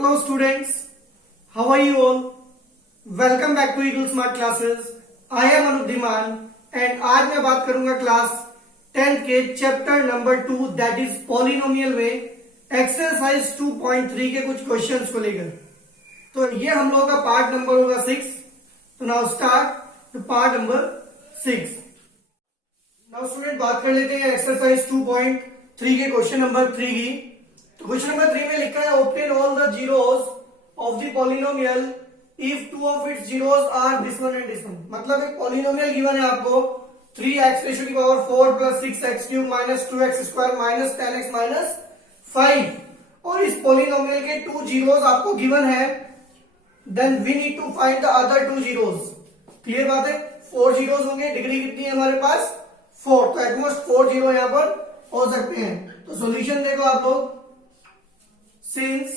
Hello students, how are you all? Welcome back to Eagle Smart Classes. I am Anudhiman and आज मैं बात करूंगा class 10th के chapter number 2 that is polynomial में exercise 2.3 के कुछ क्वेश्चंस को लेकर। तो ये हम लोगों का पार्ट नंबर होगा 6। तो now start the part number 6। Now student बात कर लेते हैं एक्सरसाइज 2.3 के क्वेश्चन नंबर 3 की। तो क्वेश्चन नंबर 3 में लिखा है obtain all the zeros of the polynomial if two of its zeros are this one and this one. मतलब एक पॉलिनोमियल गिवन है आपको 3x रेशो की power 4 plus 6x cube minus 2x square minus 10x minus 5 और इस polynomial के two zeros आपको गिवन है। Then we need to find the other two zeros. Clear बात है, 4 जीरोस होंगे, डिग्री कितनी है हमारे पास 4, तो एटमोस्ट 4 जीरो यहां पर हो सकते हैं। तो सॉल्यूशन देखो आप लोग, since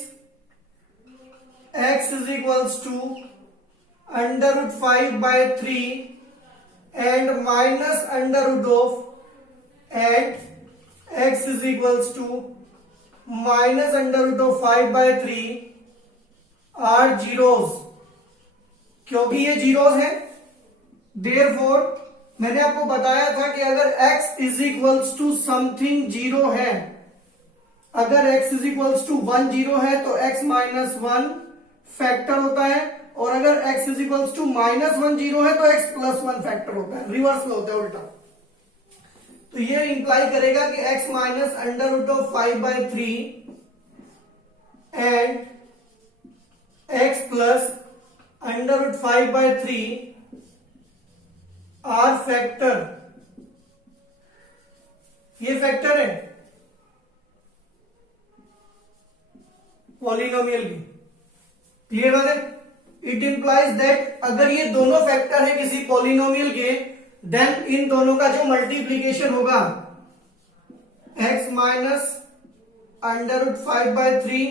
x is equals to under root 5 by 3 and minus under root of and x is equals to minus under root of 5 by 3 are zeros। क्योंकि ये जीरोस है, therefore मैंने आपको बताया था कि अगर x is equals to something zero है, अगर x is equals to 1 zero है तो x माइनस 1 फैक्टर होता है, और अगर x is equals to minus 1 zero है तो x प्लस 1 फैक्टर होता है, रिवर्स में होता है, उल्टा। तो ये इंप्लाई करेगा कि x minus under root of 5 by 3 and x plus under root 5 by 3 are factor. ये फैक्टर है पॉलिनोमियल की। क्लियर बात है, इट इंप्लाइज दैट अगर ये दोनों फैक्टर है किसी पॉलिनोमियल के, देन इन दोनों का जो मल्टीप्लीकेशन होगा x minus under root 5 by 3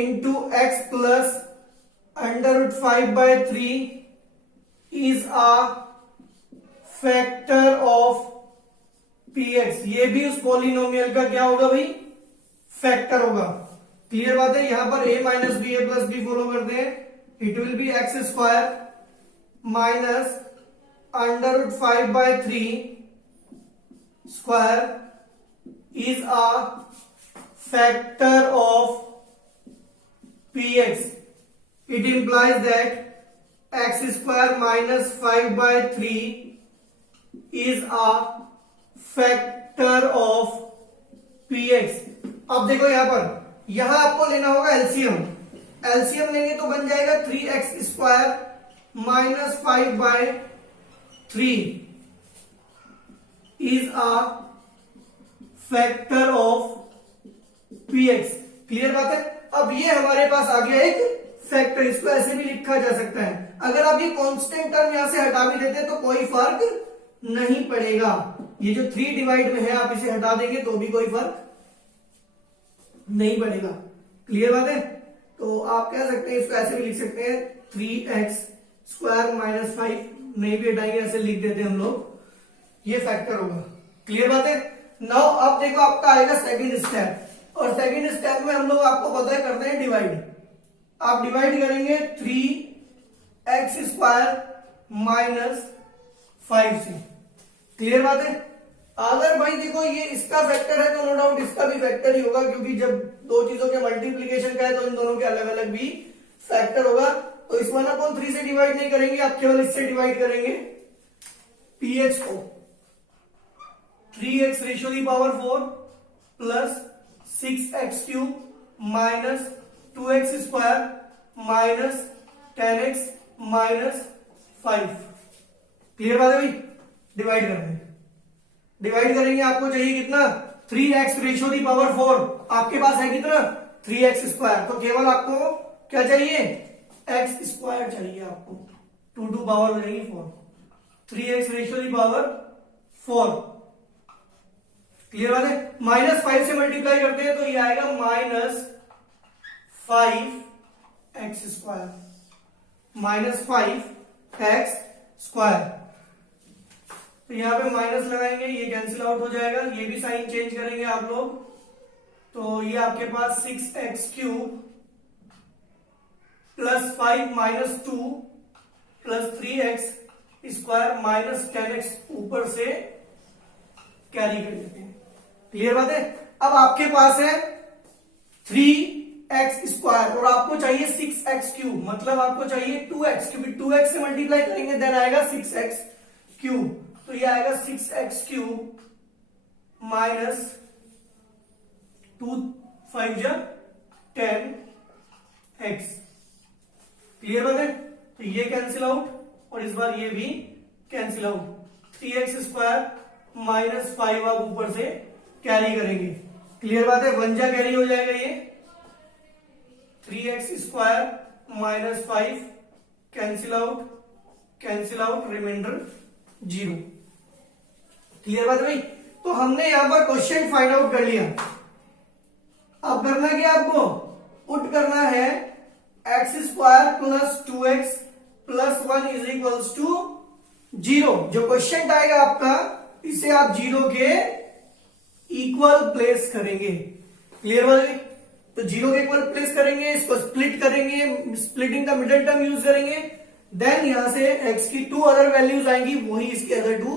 into x plus under root 5 by 3 is a factor of px। ये भी उस पॉलिनोमियल का क्या होगा भाई, फैक्टर होगा। क्लियर बात है, यहां पर a minus b a plus b follow करते हैं, it will be x square minus under root 5 by 3 square is a factor of px। It implies that x square minus 5 by 3 is a factor of px। अब देखो यहां आपको लेना होगा LCM. LCM लेंगे तो बन जाएगा 3x square minus 5 by 3 is a factor of px। Clear बात है। अब ये हमारे पास आ गया एक फैक्टर, इसको ऐसे भी लिखा जा सकता है। अगर आप ये कांस्टेंट टर्म यहां से हटा भी देते तो कोई फर्क नहीं पड़ेगा। ये जो 3 डिवाइड में है आप इसे हटा देंगे तो भी कोई फर्क नहीं पड़ेगा। क्लियर बात है। तो आप कह सकते हैं, इसको ऐसे भी लिख सकते हैं 3x स्क्वायर माइनस 5, नहीं भी हटाएंगे ऐसे लिख देते हैं हम लोग, ये फैक्टर होगा। क्लियर बात है। नाउ अब देखो आपका आएगा सेकंड स्टेप, और सेकंड स्टेप में हम लोग आपको पता है करते हैं डिवाइड। आप डिवाइड करेंगे 3x स्क्वायर माइनस 5 से। क्लियर बात है। अगर भाई देखो ये इसका फैक्टर है तो नो डाउट इसका भी फैक्टर ही होगा, क्योंकि जब दो चीजों के मल्टीप्लीकेशन का है तो इन दोनों के अलग अलग भी फैक्टर होगा। तो इस 1/3 से डिवाइड नहीं करेंगे, आप केवल इससे डिवाइड करेंगे px को। 3x रेशियो की power 4 plus 6x cube minus 2x square minus 10x minus 5। Clear बात है भाई। डिवाइड कर देंगे, डिवाइड करेंगे आपको चाहिए कितना, 3x रेशियो दी पावर 4। आपके पास है कितना 3x स्क्वायर, तो केवल आपको क्या चाहिए x स्क्वायर चाहिए आपको, 2 पावर हो जाएगी 4। 3x ratio the power 4। Clear बात है। माइनस 5 से मल्टीप्लाई करते हैं तो ये आएगा minus 5x square, minus 5x square. तो यहां पे माइनस लगाएंगे, ये कैंसिल आउट हो जाएगा, ये भी साइन चेंज करेंगे आप लोग, तो ये आपके पास 6x³ plus 5 minus 2 plus 3x² minus 10x ऊपर से कैरी कर लेते हैं। क्लियर बात है। अब आपके पास है 3x² और आपको चाहिए 6x³, मतलब आपको चाहिए 2x, क्योंकि 2x से मल्टीप्लाई करेंगे देन आएगा 6x³। तो ये आएगा 6x³ माइनस 2 5 जा 10x। क्लियर बात है। तो ये कैंसिल आउट और इस बार ये भी कैंसिल आउट। 3x² माइनस 5 आप ऊपर से कैरी करेंगे। क्लियर बात है। 1 जा कैरी हो जाएगा ये 3x² minus 5 cancel out remainder 0। Clear बात है भाई। तो हमने यहां पर क्वेश्चन फाइंड आउट कर लिया। अब करना क्या आपको, पुट करना है x² plus 2x plus 1 is equals to 0। जो क्वेश्चन आएगा आपका इसे आप 0 के इक्वल प्लेस करेंगे। क्लियर बात है। तो 0 के इक्वल प्लेस करेंगे, इसको स्प्लिट करेंगे, स्प्लिटिंग का मिडिल टर्म यूज करेंगे, देन यहां से x की 2 अदर वैल्यूज आएंगी, वही इसके अदर 2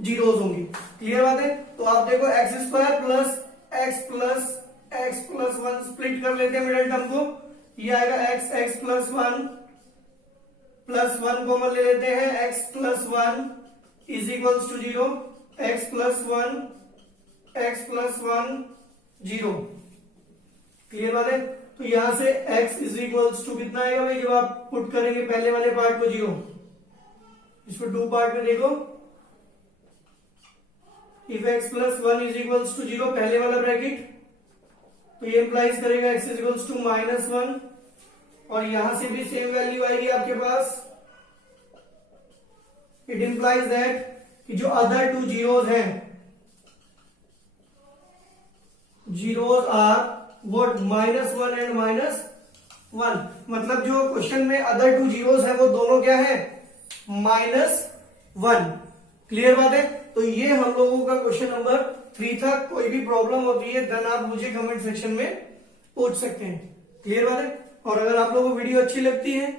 जीरोज होंगी। क्लियर बात है। तो आप देखो x² plus x plus 1 split कर लेते हैं मिडिल टर्म को, ये आएगा x प्लस 1 प्लस 1 कॉमन ले लेते हैं, x plus 1 is equals to 0, x plus 1 0। Clear बात है। तो यहां से x इज इक्वल्स टू कितना आएगा भाई, जब आप पुट करेंगे पहले वाले पार्ट को 0, इसको 2 पार्ट में देखो, if x plus 1 is equals to 0 पहले वाला ब्रैकेट, तो ये इंप्लाइज करेगा x is equals to minus 1 और यहां से भी सेम वैल्यू आएगी आपके पास। इट इंप्लाइज दैट कि जो अदर 2 जीरोज हैं, जीरोज आर व्हाट -1 एंड -1, मतलब जो क्वेश्चन में अदर 2 जीरोज हैं वो दोनों क्या है, -1। क्लियर बात है। तो ये हम लोगों का क्वेश्चन नंबर 3 था। कोई भी प्रॉब्लम होती है देन आप मुझे कमेंट सेक्शन में पूछ सकते हैं। क्लियर बात है। और अगर आप लोगों को वीडियो अच्छी लगती है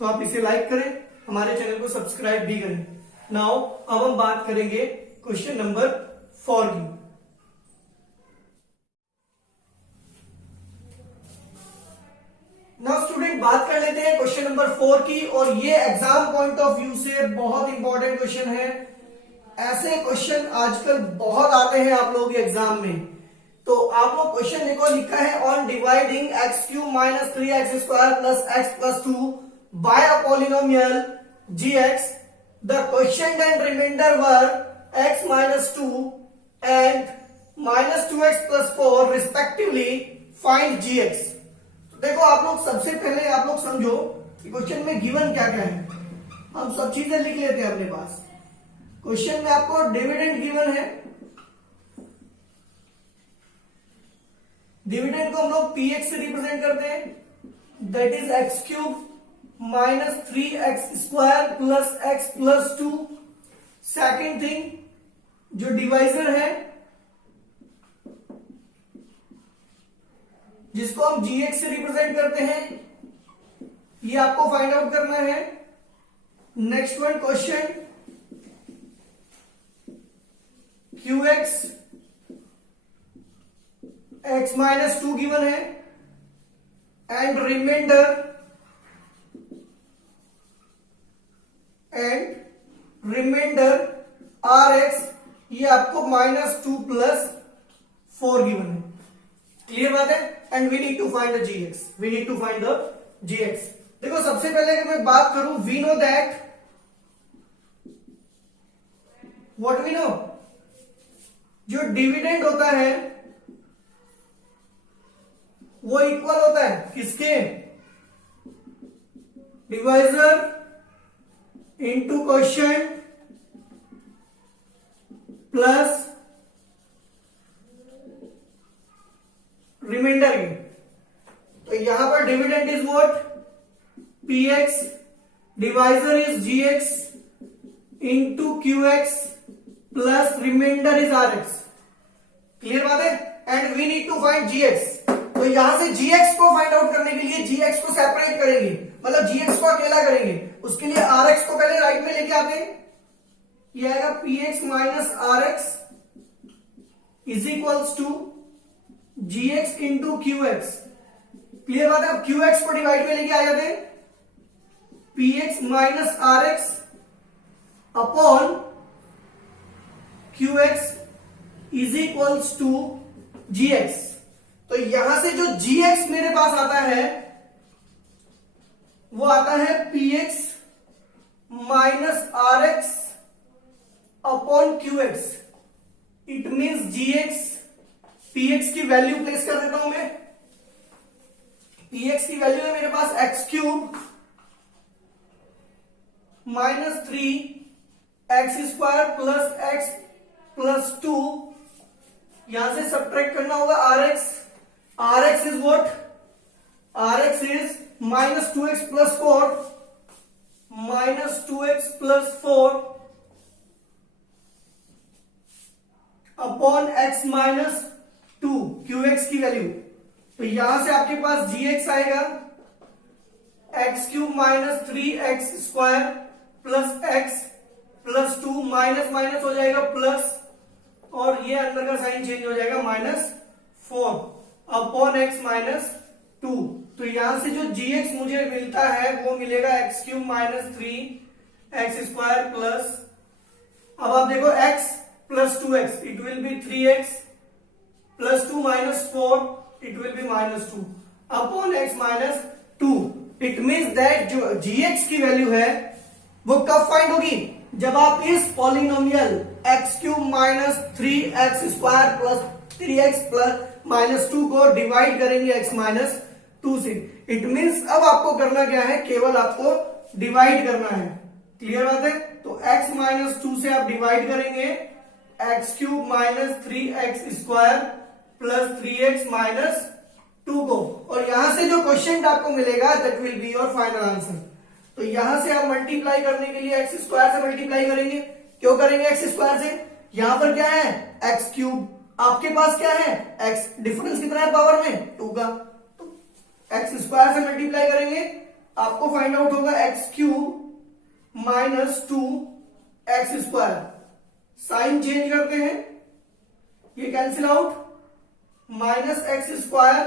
तो आप इसे लाइक करें, हमारे चैनल को सब्सक्राइब भी करें। नाउ अब हम बात करेंगे क्वेश्चन नंबर 4 की। नाउ स्टूडेंट बात कर लेते हैं क्वेश्चन नंबर 4 की, और ये एग्जाम पॉइंट ऑफ व्यू से बहुत इंपॉर्टेंट क्वेश्चन है। ऐसे क्वेश्चन आजकल बहुत आते हैं आप लोगों के एग्जाम में। तो आप लोग क्वेश्चन देखो, लिखा है on dividing x³ minus 3x² plus x plus 2 by a polynomial gx, the question and remainder were x minus 2 and minus 2x plus 4 respectively, find gx। तो देखो आप लोग सबसे पहले आप लोग समझो कि क्वेश्चन में गिवन क्या क्या है। हम सब चीजें लिख लेते हैं अपने पास। क्वेश्चन में आपको डिविडेंड गिवन है, डिविडेंड को हम लोग px से रिप्रेजेंट करते हैं, that is x³ minus 3x² plus x plus 2। Second thing, जो डिवाइजर है जिसको हम gx से रिप्रेजेंट करते हैं, ये आपको फाइंड आउट करना है। Next one question, qx x minus 2 given है एंड रिमाइंडर rx, ये आपको -2 प्लस 4 गिवन है। क्लियर बात है। And we need to find the gx, we need to find the gx। देखो सबसे पहले अगर मैं बात करूं, we know that, what we know, जो डिविडेंड होता है वो इक्वल होता है किसके, divisor into question plus remainder के। तो यहां पर dividend is what, px, divisor is gx into qx plus remainder is rx। Clear बात है। And we we need to find gx। तो यहां से gx को फाइंड आउट करने के लिए gx को सेपरेट करेंगे, मतलब gx को अकेला करेंगे। उसके लिए rx को पहले राइट में लेके आते हैं, ये आएगा px minus rx is equals to gx into qx। Clear बात है। अब qx को डिवाइड में लेके आ जाते हैं, px minus rx upon qx is equals to gx। तो यहां से जो gx मेरे पास आता है वो आता है px minus rx upon qx। It means gx, px की वैल्यू प्लेस कर देता हूं मैं। px की वैल्यू है मेरे पास x cube minus 3 x square plus x plus 2। यहां से सब्ट्रैक्ट करना होगा rx। rx is what? rx is minus 2x plus 4, minus 2x plus 4 upon x minus 2, qx की वैल्यू। तो यहां से आपके पास gx आएगा x cube minus 3x square plus x plus 2, minus minus हो जाएगा प्लस, और ये अंदर का साइन चेंज हो जाएगा माइनस 4 अपॉन x माइनस 2। तो यहां से जो gx मुझे मिलता है वो मिलेगा x cube minus 3x square plus, अब आप देखो x plus 2x, it will B 3x plus 2 minus 4, it will B minus 2 upon x minus 2। It means that जो gx की वैल्यू है वो कब फाइंड होगी? जब आप इस polynomial x cube minus 3x square plus 3x plus minus 2 को डिवाइड करेंगे x माइनस 2 से। इट मीन्स अब आपको करना क्या है? केवल आपको डिवाइड करना है। क्लियर बात है। तो x माइनस 2 से आप डिवाइड करेंगे x cube minus 3x square plus 3x minus 2 को, और यहां से जो क्वेश्चन आपको मिलेगा that will be your final answer. तो यहां से आप मल्टीप्लाई करने के लिए एक्स स्क्वायर से मल्टीप्लाई करेंगे। क्यों करेंगे एक्स स्क्वायर से? यहां पर क्या है? एक्स क्यूब, आपके पास क्या है? एक्स, डिफरेंस कितना है पावर में? 2 का। तो एक्स स्क्वायर से मल्टीप्लाई करेंगे, आपको फाइंड आउट होगा x cube minus 2 x square. Sign change करते हैं, ये cancel out, minus x square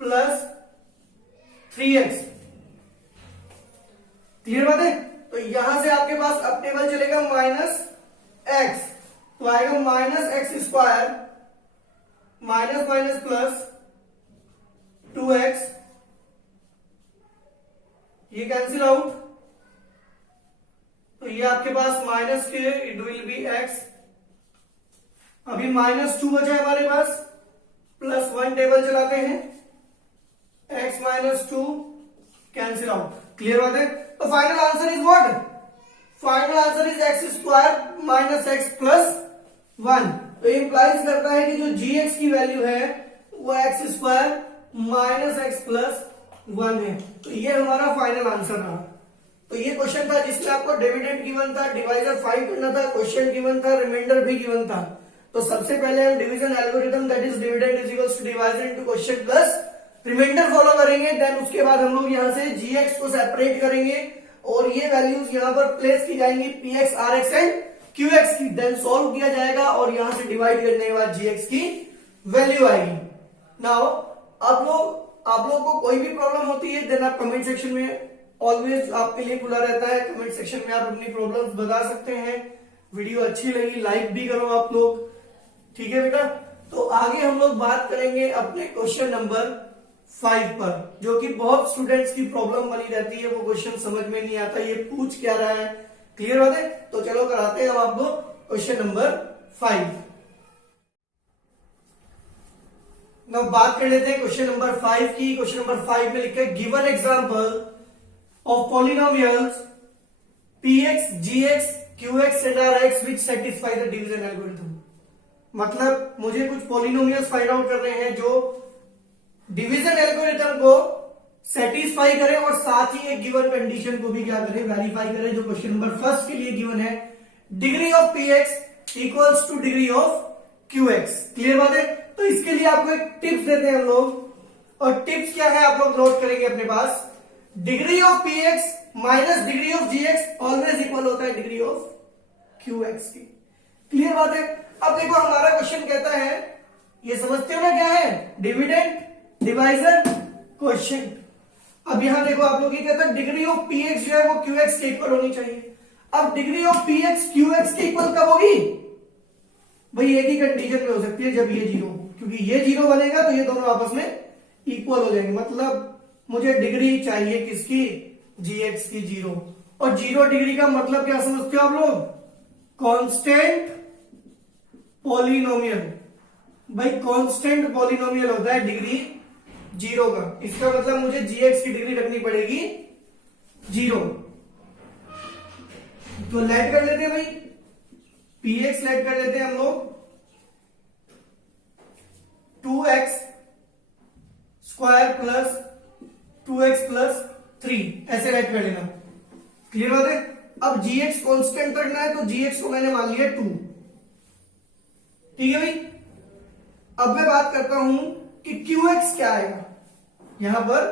plus 3x। Clear बात है। तो यहां से आपके पास अब टेबल चलेगा माइनस एक्स, तो आएगा minus x square minus minus plus 2x, ये कैंसिल आउट, तो ये आपके पास माइनस के इट विल बी x। अभी माइनस 2 बचा है हमारे पास, प्लस 1 टेबल चलाते हैं, x minus 2 cancel out. Clear बात है। तो final answer is what? Final answer is x square minus x plus 1। तो इंप्लाइज करता है कि जो gx की वैल्यू है वो x square minus x plus 1 है। तो ये हमारा फाइनल आंसर रहा। तो ये क्वेश्चन था जिसमें आपको डिविडेंड गिवन था, डिवाइजर फाइंड करना था, क्वेश्चन गिवन था, रिमाइंडर भी गिवन था। तो सबसे पहले हम division algorithm that is dividend is equals to divisor into question plus remainder follow करेंगे। देन उसके बाद हम लोग यहां से gx को सेपरेट करेंगे और ये वैल्यूज यहां पर प्लेस की जाएंगी px, rx एंड qx की। देन सॉल्व किया जाएगा और यहां से डिवाइड करने के बाद gx की वैल्यू आएगी। नाउ आप लोग को कोई भी प्रॉब्लम होती है देन आप कमेंट सेक्शन में ऑलवेज आपके लिए खुला रहता है। कमेंट सेक्शन में आप अपनी प्रॉब्लम्स बता सकते हैं। वीडियो अच्छी लगी लाइक भी करो आप लोग, ठीक है बेटा। तो आगे हम लोग बात करेंगे अपने क्वेश्चन नंबर 5 पर, जो कि बहुत स्टूडेंट्स की प्रॉब्लम बनी रहती है। वो क्वेश्चन समझ में नहीं आता ये पूछ क्या रहा है। क्लियर बात है। तो चलो कराते हैं हम आपको क्वेश्चन नंबर 5। now बात कर लेते हैं क्वेश्चन नंबर 5 की। क्वेश्चन नंबर 5 में लिखा है given example of polynomials px, gx, qx and rx which satisfy the division algorithm। मतलब मुझे कुछ पॉलिनोमियल्स फाइंड आउट करने हैं जो डिवीजन एल्गोरिथम को सेटिस्फाई करे और साथ ही एक गिवन कंडीशन को भी क्या करे? वेरीफाई करे, जो क्वेश्चन नंबर 1 के लिए गिवन है। Degree of px equals to degree of qx। Clear बात है। तो इसके लिए आपको एक टिप्स देते हैं हम लोग, और टिप्स क्या है आप लोग नोट करेंगे अपने पास। Degree of p x minus degree of g x always equal होता है डिग्री ऑफ क्यू एक्स की। क्लियर बात है। अब देखो हमारा क्वेश्चन कहता है, ये समझते हो ना क्या है, डिविडेंड, डिवाइजर, क्वोशिएंट। अब यहां देखो आप लोग ये कहता है डिग्री ऑफ पी एक्स जो है वो क्यू एक्स के इक्वल होनी चाहिए। अब degree of p x Q x के इक्वल कब होगी भाई, एक ही कंडीशन में हो सकती है, जब ये जीरो, क्योंकि ये जीरो बनेगा तो ये दोनों आपस में इक्वल हो जाएंगे। मतलब मुझे डिग्री चाहिए किसकी, जी एक्स की, जीरो। और जीरो डिग्री का मतलब क्या समझते हो आप लोग, कांस्टेंट पॉलिनोमियल। भाई कांस्टेंट पॉलिनोमियल होता है डिग्री जीरो का, इसका मतलब मुझे जी एक्स की डिग्री रखनी पड़ेगी जीरो। तो लेट कर लेते हैं भाई, पी एक्स लेट कर लेते हैं हम लोग 2x square plus 2x plus 3, ऐसे लेट कर लेना। क्लियर बात है। अब gx कांस्टेंट रखना है तो gx को मैंने मान लिया 2। ठीक है भाई। अब मैं बात करता हूं कि qx क्या आएगा, यहां पर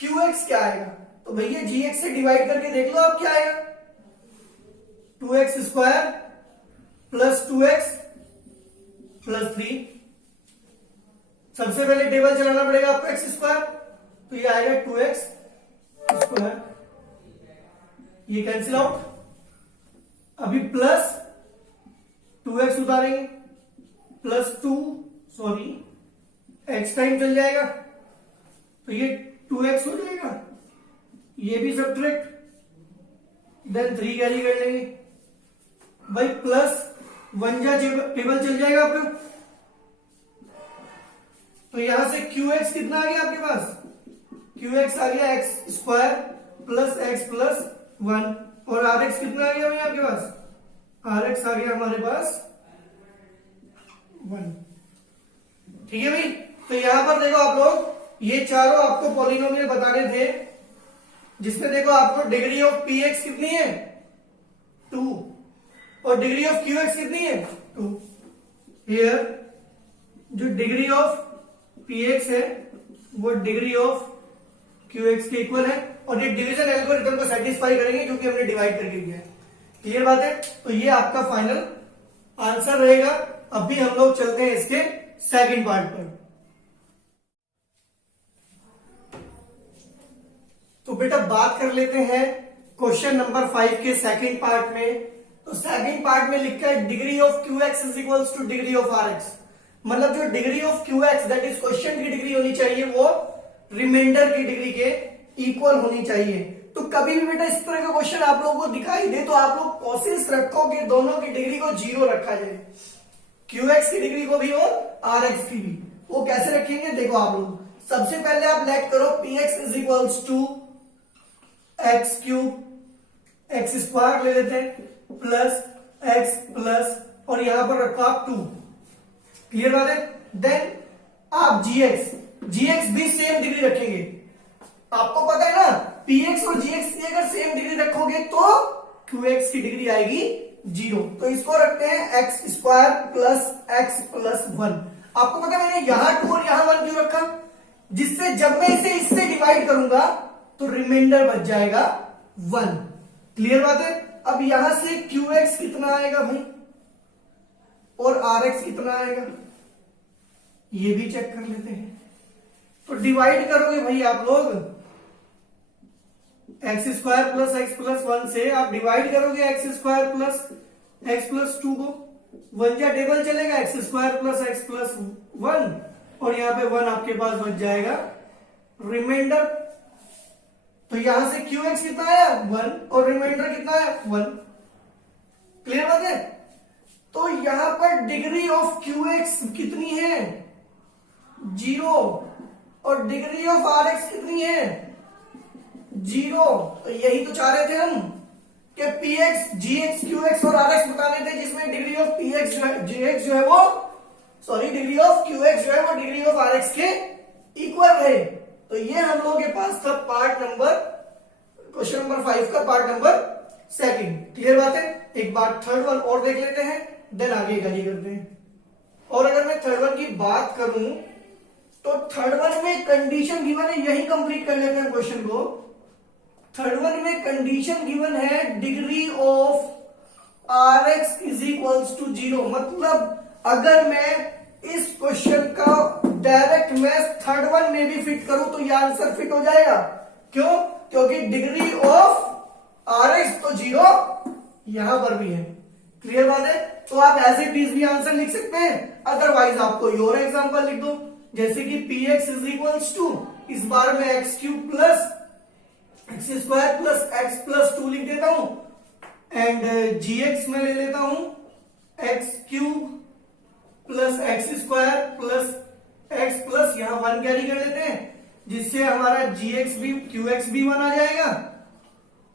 qx क्या आएगा, तो भैया gx से डिवाइड करके देख लो आप क्या आएगा, 2x square plus 2x plus 3। सबसे पहले टेबल चलाना पड़ेगा आपको x स्क्वायर, तो ये आएगा 2x स्क्वायर, ये कैंसिल आउट। अभी प्लस 2x उतारेंगे, प्लस 2 सॉरी x टाइम चल जाएगा तो ये 2x हो जाएगा, ये भी सब्ट्रैक्ट, देन 3 कैरी कर लेंगे भाई, प्लस 1 जा टेबल चल जाएगा आपका। तो यहां से qx कितना आ गया आपके पास, qx आ गया x square plus x plus 1, और rx कितना आ गया भाई आपके पास, rx आ गया हमारे पास 1। ठीक है भाई। तो यहां पर देखो आप लोग, ये चारों आपको पॉलिनोमियल बताने थे, जिसमें देखो आपको डिग्री ऑफ पी एक्स कितनी है 2 और डिग्री ऑफ क्यू एक्स कितनी है 2। हियर जो डिग्री ऑफ पी एक्स है वो डिग्री ऑफ क्यू एक्स के इक्वल है, और ये डिवीजन एल्गोरिथम को सेटिस्फाई करेंगे क्योंकि हमने डिवाइड करके दिया है। क्लियर बात है। तो ये आपका फाइनल आंसर रहेगा। अभी हम लोग चलते हैं इसके सेकंड पार्ट पर। तो बेटा बात कर लेते हैं क्वेश्चन नंबर 5 के सेकंड पार्ट में। तो सेकंड पार्ट में लिखा है degree of q x is equals to degree of r x. मतलब जो degree of q x that is question की डिग्री होनी चाहिए वो रिमाइंडर की डिग्री के इक्वल होनी चाहिए। तो कभी भी बेटा इस तरह का क्वेश्चन आप लोगों को दिखाई दे तो आप लोग कोशिश रखो कि दोनों की डिग्री को 0 रखा जाए, क्यू एक्स की डिग्री को भी और आर एक्स की भी। वो कैसे रखेंगे देखो आप लोग, सबसे पहले आप लेट करो p x is equals to x cube, x square ले लेते हैं प्लस एक्स प्लस, और यहां पर रखो आप 2। क्लियर बात है। देन आप जीएक्स भी सेम डिग्री रखेंगे। आपको पता है ना पीएक्स और जीएक्स की अगर सेम डिग्री रखोगे तो क्यूएक्स की डिग्री आएगी 0। तो इसको रखते हैं x square plus x plus 1। आपको पता है मैंने यहां 2 और यहां 1 क्यों रखा, जिससे जब मैं इसे इससे डिवाइड करूंगा तो रिमाइंडर बच जाएगा 1। क्लियर बात है। अब यहां से क्यूएक्स कितना आएगा भाई और आरएक्स कितना आएगा ये भी चेक कर लेते हैं। तो डिवाइड करोगे भाई आप लोग x square plus x plus 1 से, आप डिवाइड करोगे x square plus x plus 2 को, 1 जा टेबल चलेगा x square plus x plus 1, और यहां पे 1 आपके पास बच जाएगा रिमाइंडर। तो यहां से क्यू एक्स कितना आया 1 और रिमाइंडर कितना आया 1। क्लियर बात है। तो यहां पर डिग्री ऑफ क्यू एक्स कितनी है 0 और डिग्री ऑफ आर एक्स कितनी है 0। तो यही तो चाह रहे थे हम कि पी एक्स जी एक्स क्यू एक्स और आर एक्स बताने थे, जिसमें डिग्री ऑफ पी एक्स जो है जी एक्स जो है वो sorry degree of q x जो है वो डिग्री ऑफ आर एक्स के इक्वल रहे। तो ये हम लोगों के पास था पार्ट नंबर क्वेश्चन नंबर 5 का पार्ट नंबर 2। क्लियर बात है। एक बार थर्ड वन और देख लेते हैं, देन आगे करते हैं। और अगर मैं थर्ड वन की बात करूं तो थर्ड वन में कंडीशन गिवन है, यही कंप्लीट कर लेते हैं क्वेश्चन को। थर्ड वन में कंडीशन गिवन है degree of r x is equals to 0, मतलब अगर मैं इस क्वेश्चन का डायरेक्ट मैं थर्ड वन में भी फिट करूं तो यह आंसर फिट हो जाएगा। क्यों? क्योंकि डिग्री ऑफ आर एक्स तो 0 यहां पर भी है। क्लियर बात है? तो आप ऐसे इट इज भी आंसर लिख सकते हैं, अदरवाइज आप कोई और एग्जांपल लिख दो, जैसे कि p x is equals to, इस बार में x cube plus x square plus x plus 2 लिख देता हूं, एंड जी एक्स में ले लेता हूं x cube plus x square plus x plus यहां 1 कैरी कर लेते हैं, जिससे हमारा जी एक्स भी क्यू एक्स भी 1 आ जाएगा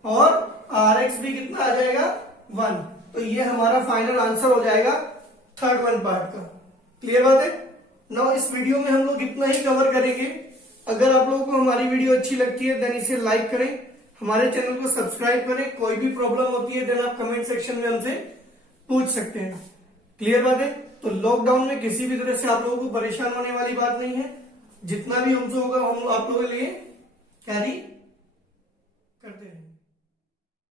और आर एक्स भी कितना आ जाएगा 1। तो ये हमारा फाइनल आंसर हो जाएगा थर्ड वन पार्ट का। क्लियर बात है? नाउ इस वीडियो में हम लोग इतना ही कवर करेंगे। अगर आप लोगों को हमारी वीडियो अच्छी लगती है देन इसे लाइक करें, हमारे चैनल को सब्सक्राइब करें, कोई भी प्रॉब्लम होती है देन आप कमेंट सेक्शन में हमसे पूछ सकते हैं। क्लियर बात है? तो लॉकडाउन में किसी भी तरह से आप लोगों को परेशान होने वाली बात नहीं है, जितना भी हमसे होगा हम आप लोगों के लिए कैरी करते हैं।